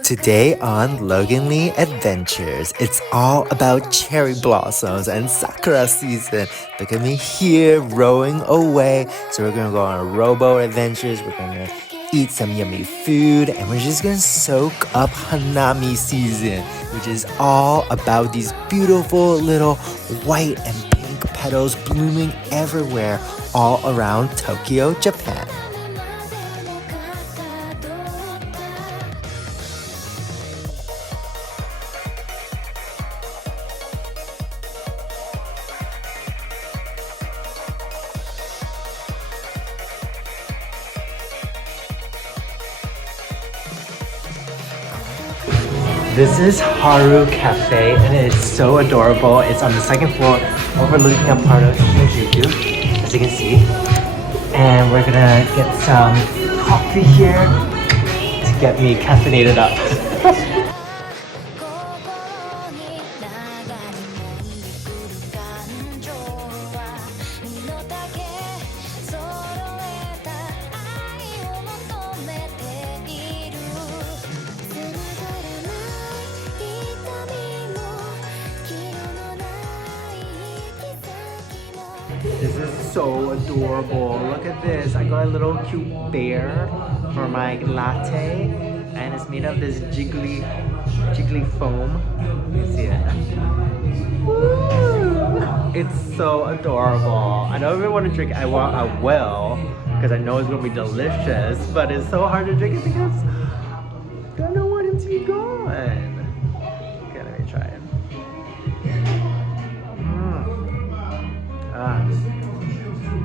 Today on Loganly Adventures, it's all about cherry blossoms and Sakura season. Look at me here rowing away. So we're gonna go on a rowboat adventures. We're gonna eat some yummy food, and we're just gonna soak up Hanami season, which is all about these beautiful little white and pink petals blooming everywhere all around Tokyo, Japan. This is Haru Cafe and it's so adorable. It's on the second floor overlooking a part of Shinjuku, as you can see. And we're gonna get some coffee here to get me caffeinated up. This is so adorable. Look at this. I got a little cute bear for my latte, and it's made of this jiggly foam. You can see it. Woo! It's so adorable. I don't even want to drink it. I will, because I know it's gonna be delicious, but it's so hard to drink it because I don't want him to be gone. Okay, let me try it.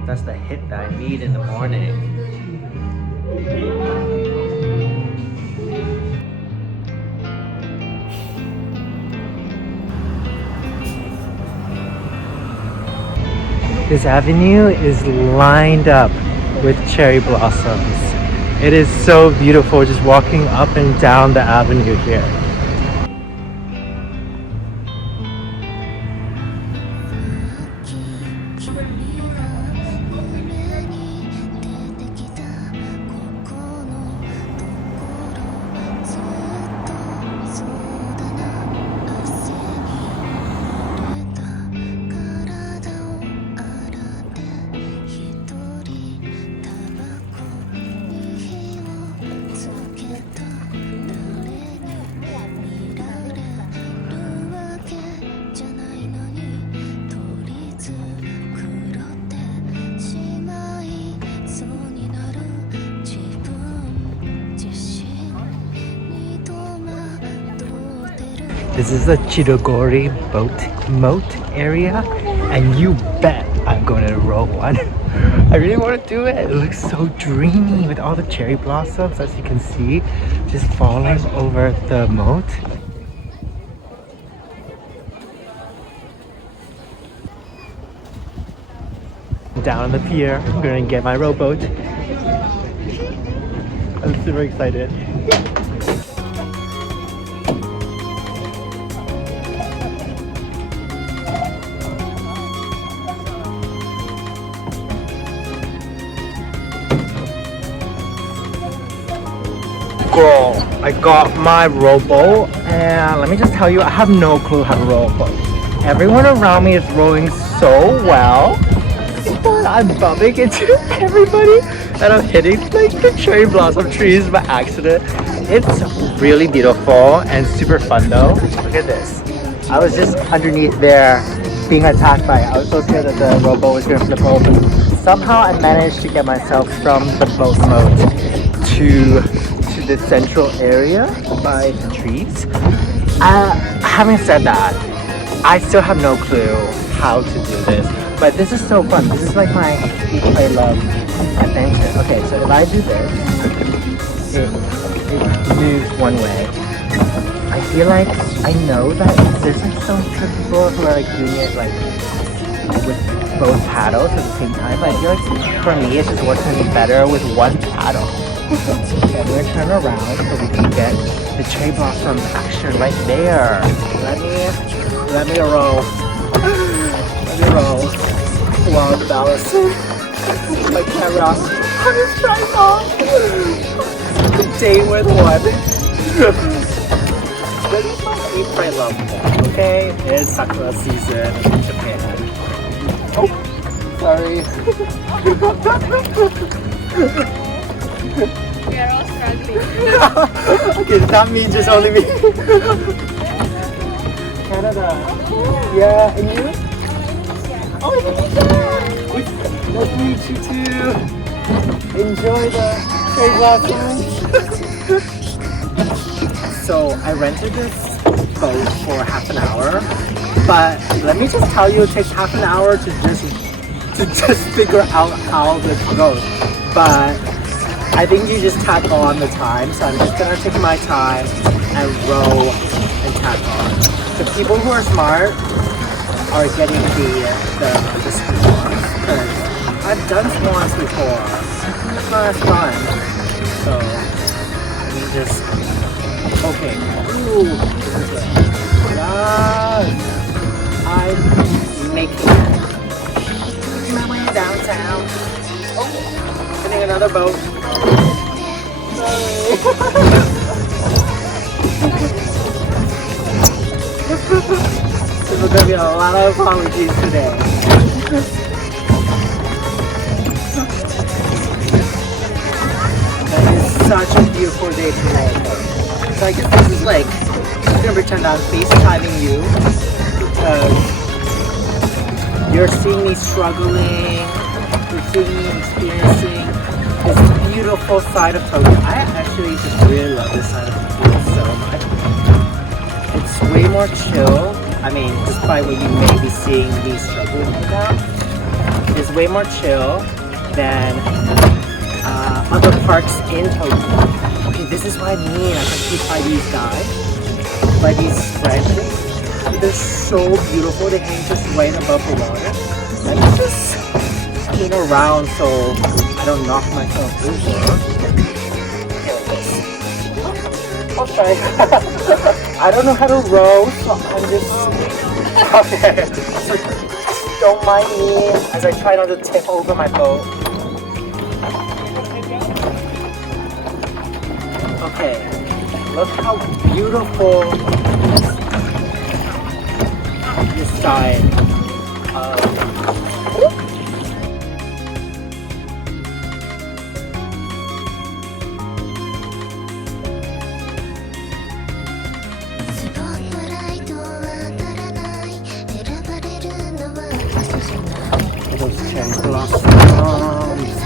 That's the hit that I need in the morning. This avenue is lined up with cherry blossoms. It is so beautiful just walking up and down the avenue here. This is the Chidorigafuchi moat area, and you bet I'm going to row one. I really want to do it. It looks so dreamy with all the cherry blossoms, as you can see, just falling over the moat. Down on the pier, I'm going to get my rowboat. I'm super excited. Girl, I got my rowboat, and let me just tell you, I have no clue how to row a boat. Everyone around me is rowing so well, but I'm bumping into everybody, and I'm hitting like the cherry blossom trees by accident. It's really beautiful and super fun though. Look at this. I was just underneath there being attacked by it. I was so scared that the rowboat was going to flip over. Somehow I managed to get myself from the boat moat to the central area by the trees. Having said that, I still have no clue how to do this, but this is so fun. This is like my eat, play, love adventure. Okay, so if I do this, it moves one way. I feel like I know that there's like some people who are like doing it like with both paddles at the same time, but I feel like for me it's just working better with one paddle. Okay, I'm gonna turn around so we can get the cherry blossom action right there. Let me roll. Let me roll. Wow, the balance. My camera on his tripod. Day with one. I love fall, okay? It's Sakura season in Japan. Oh, sorry. We are all struggling. Okay, that means just only me. Canada. Yeah, and you? Oh, Indonesia! Nice to meet you too. Enjoy the cherry blossoms. So I rented this boat for half an hour, but let me just tell you, it takes half an hour to just figure out how this goes. But I think you just tack on the time, so I'm just gonna take my time and row and tack on. The people who are smart are getting the swans, because I've done swans before. It's not as fun. So let me just okay. Ooh, this is good. Yes, I'm making my way downtown. Oh, getting another boat. Sorry. There's gonna be a lot of apologies today. That is such a beautiful day today. So I guess this is like, I'm gonna pretend I'm FaceTiming you because you're seeing me struggling, you're seeing me experiencing this beautiful side of Tokyo. I actually just really love this side of Tokyo so much. It's way more chill. I mean, despite what you may be seeing me struggling with now, it's way more chill than other parks in Tokyo. Okay, this is what I mean. I got hit by these guys, by these branches. They're so beautiful. They hang just right above the water. Let me just spin around so I don't knock myself over. I'll try. I don't know how to row, so I'm just okay. So don't mind me as I try not to tip over my boat. Okay, look how beautiful this side of those cherry blossoms.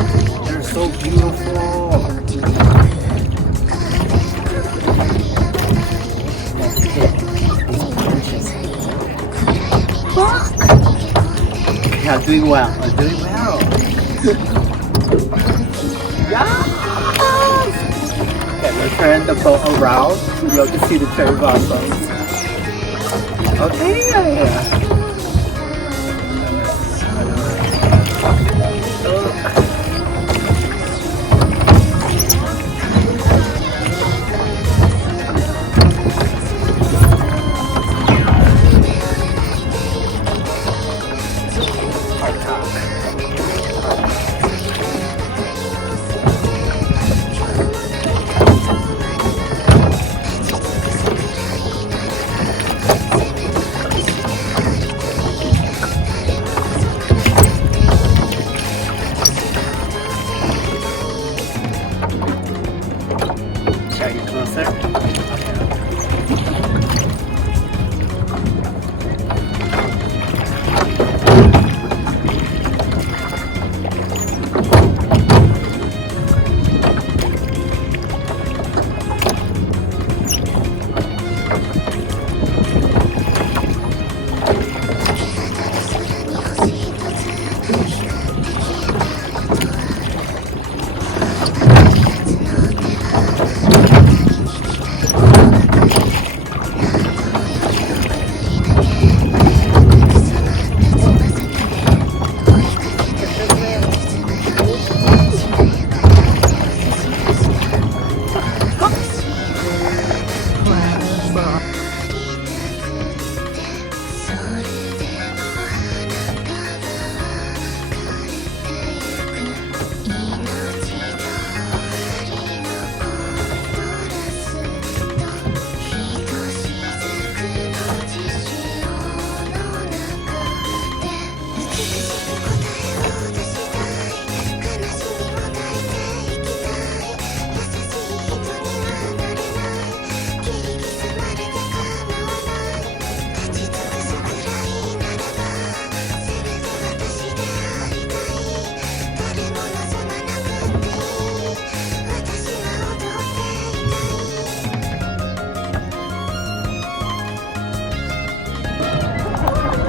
They're so beautiful. Yeah, doing well. I'm doing well. Yeah. Okay, let's turn the boat around so you can see the cherry blossoms. Okay.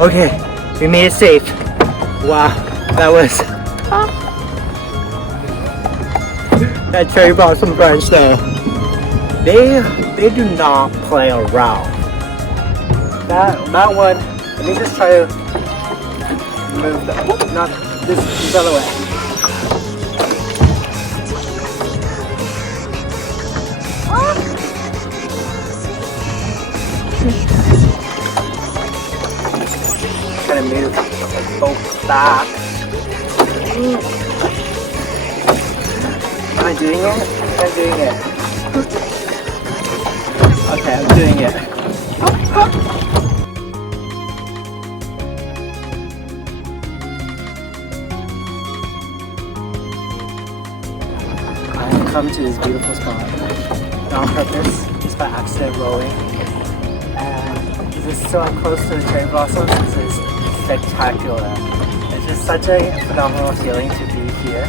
Okay, we made it safe. Wow, that was that cherry blossom branch there. They do not play around. That one. Let me just try to move that. Not this other way. Trying to move both back. Am I doing it? I'm doing it. Okay, I'm doing it. I've come to this beautiful spot. Not on purpose, just by accident rowing. And this is so close to the cherry blossoms. This is spectacular. It's just such a phenomenal feeling to be here.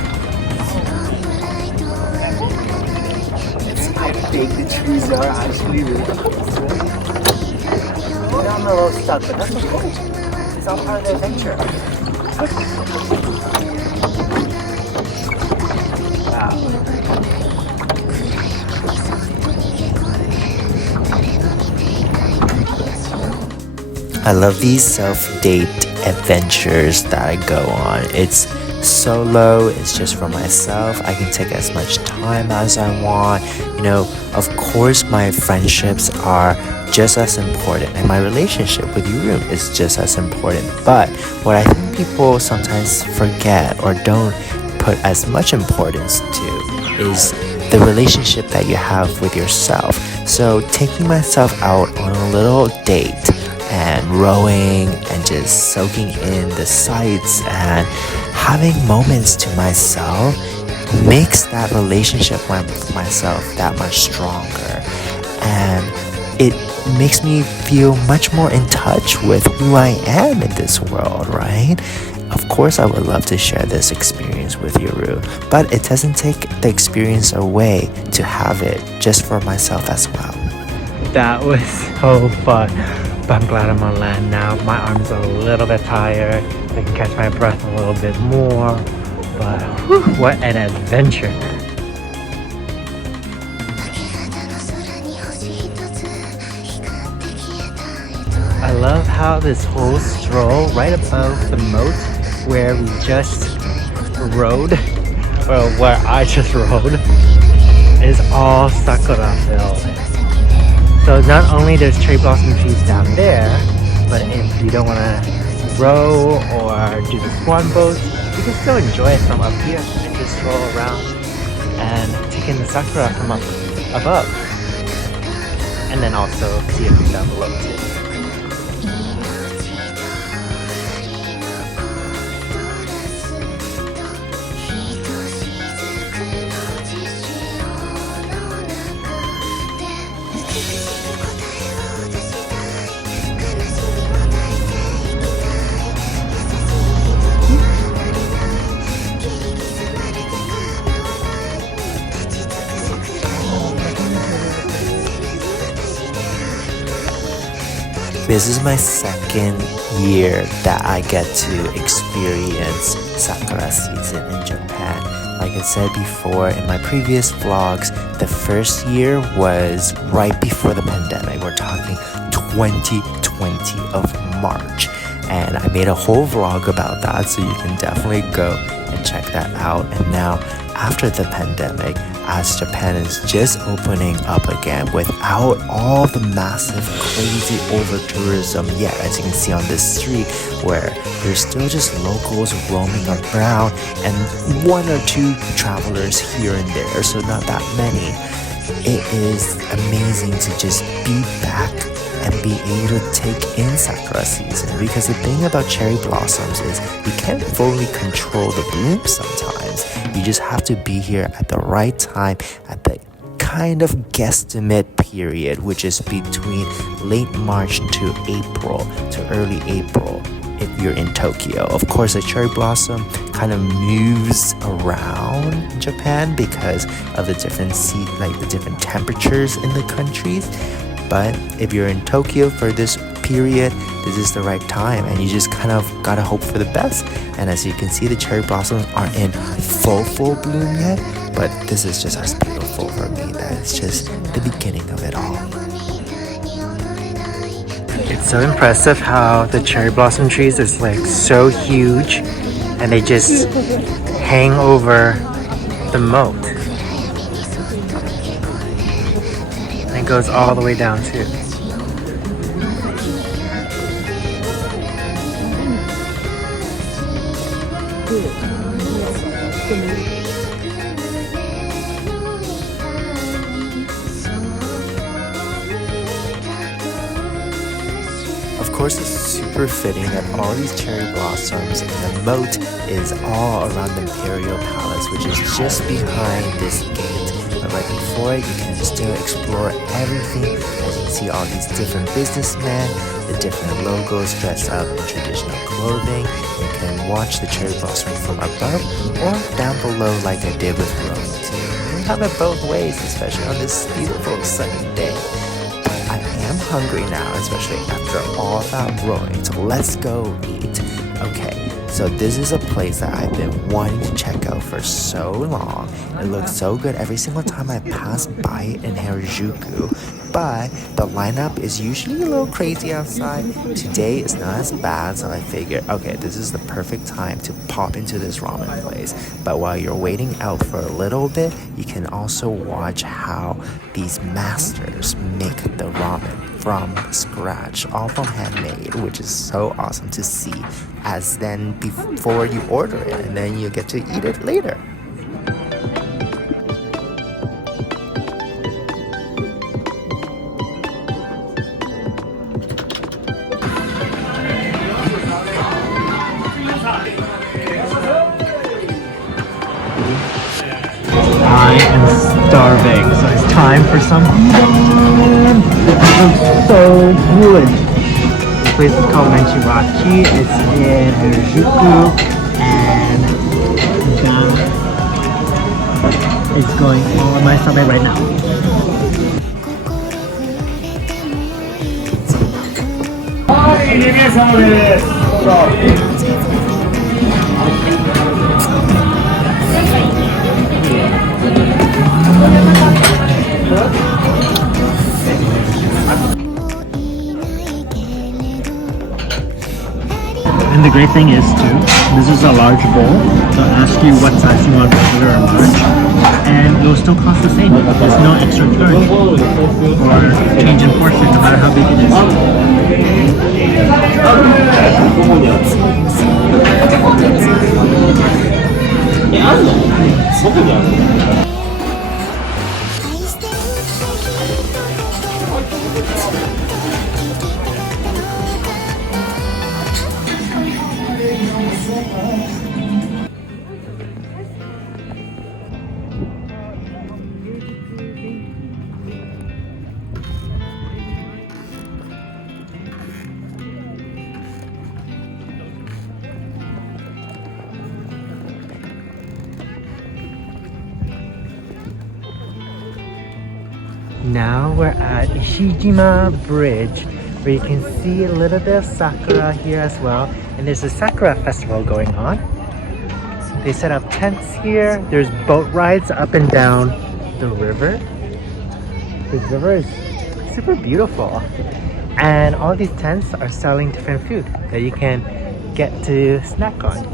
It's quite big. The trees are actually really close. I'm a little stuck, but that's okay. It's all part of the adventure. Wow. I love these self-date adventures that I go on. It's solo, it's just for myself. I can take as much time as I want. You know, of course my friendships are just as important and my relationship with Yuru is just as important. But what I think people sometimes forget or don't put as much importance to is the relationship that you have with yourself. So taking myself out on a little date and rowing and just soaking in the sights and having moments to myself makes that relationship with myself that much stronger, and it makes me feel much more in touch with who I am in this world, right? Of course I would love to share this experience with Yuru, but it doesn't take the experience away to have it just for myself as well. That was so fun. But I'm glad I'm on land now. My arms are a little bit tired. I can catch my breath a little bit more. But whew, what an adventure. I love how this whole stroll right above the moat where we just rode, or where I just rode, is all Sakura filled. So not only there's cherry blossom trees down there, but if you don't want to row or do the swan boat, you can still enjoy it from up here and just stroll around and take in the sakura from up above. And then also see it from down below too. This is my second year that I get to experience Sakura season in Japan. Like I said before in my previous vlogs, the first year was right before the pandemic. We're talking 2020 of March. And I made a whole vlog about that, so you can definitely go and check that out. And now, after the pandemic, as Japan is just opening up again without all the massive, crazy over-tourism yet, as you can see on this street, where there's still just locals roaming around and one or two travelers here and there, so not that many. It is amazing to just be back and be able to take in Sakura season, because the thing about cherry blossoms is you can't fully control the bloom sometimes. You just have to be here at the right time, at the kind of guesstimate period, which is between late March to April, to early April, if you're in Tokyo. Of course, the cherry blossom kind of moves around Japan because of the different the different temperatures in the countries. But if you're in Tokyo for this period, this is the right time, and you just kind of gotta hope for the best. And as you can see, the cherry blossoms aren't in full bloom yet, but this is just as beautiful for me that it's just the beginning of it all. It's so impressive how the cherry blossom trees is like so huge and they just hang over the moat. And it goes all the way down too. Of course, it's super fitting that all these cherry blossoms and the moat is all around the Imperial Palace, which is just behind this gate. But right before it, you can still explore everything. As you can see all these different businessmen, the different logos dressed up in traditional clothing. You can watch the cherry blossom from above or down below like I did with Rome too. You have it both ways, especially on this beautiful sunny day. I am hungry now, especially after all that rowing, so let's go eat. Okay, so this is a place that I've been wanting to check out for so long. It looks so good every single time I pass by it in Harajuku, but the lineup is usually a little crazy outside. Today is not as bad, so I figured, okay, this is the perfect time to pop into this ramen place. But while you're waiting out for a little bit, you can also watch how these masters make the ramen from scratch, all from handmade, which is so awesome to see, as then before you order it and then you get to eat it later. I am starving, so it's time for some ramen. It looks so good. This place is called Menchirachi. It's in Harajuku, and that is going on my stomach right now. And the great thing is too, this is a large bowl. They'll ask you what size you want, regular or large, and it will still cost the same. There's no extra charge or change in portion, no matter how big it is. Now we're at Ishijima Bridge, where you can see a little bit of Sakura here as well. And there's a Sakura festival going on. They set up tents here. There's boat rides up and down the river. This river is super beautiful. And all these tents are selling different food that you can get to snack on.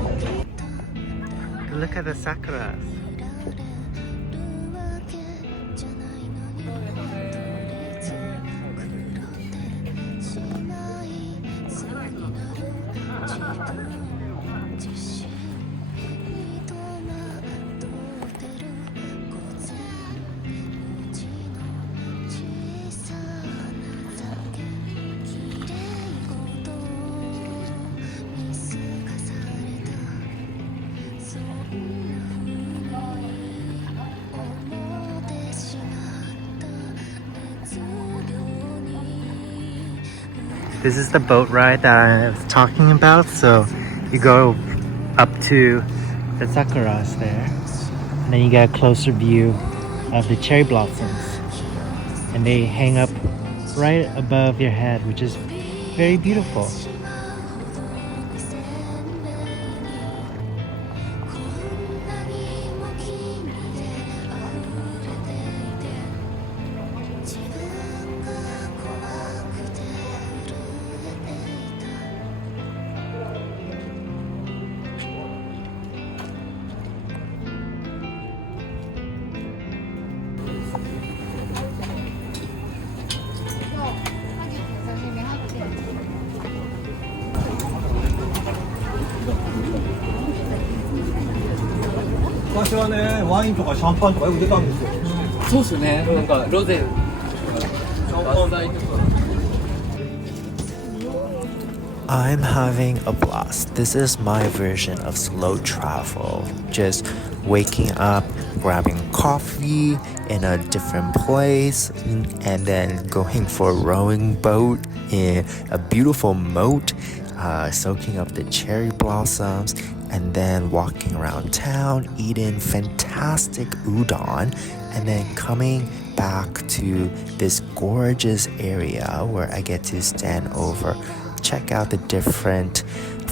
Look at the Sakuras. This is the boat ride that I was talking about. So you go up to the sakuras there, and then you get a closer view of the cherry blossoms. And they hang up right above your head, which is very beautiful. I'm having a blast. This is my version of slow travel. Just waking up, grabbing coffee in a different place, and then going for a rowing boat in a beautiful moat, soaking up the cherry blossoms, and then walking around town, eating fantastic udon, and then coming back to this gorgeous area where I get to stand over, check out the different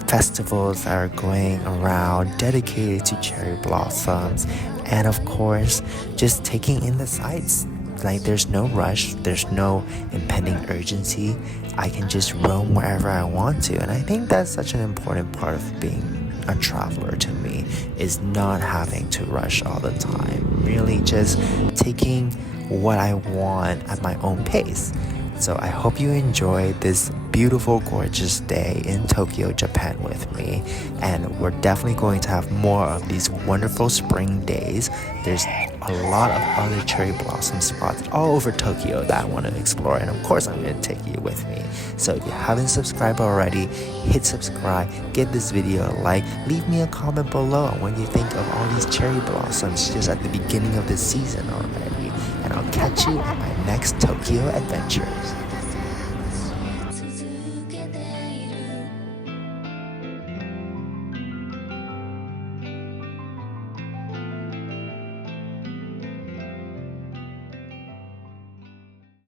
festivals that are going around dedicated to cherry blossoms, and of course just taking in the sights. Like, there's no rush, there's no impending urgency. I can just roam wherever I want to, and I think that's such an important part of being a traveler to me, is not having to rush all the time, really just taking what I want at my own pace. So I hope you enjoyed this beautiful, gorgeous day in Tokyo, Japan with me. And we're definitely going to have more of these wonderful spring days. There's a lot of other cherry blossom spots all over Tokyo that I want to explore. And of course, I'm going to take you with me. So if you haven't subscribed already, hit subscribe, give this video a like, leave me a comment below on what you think of all these cherry blossoms just at the beginning of the season already. And I'll catch you on my next Tokyo adventures.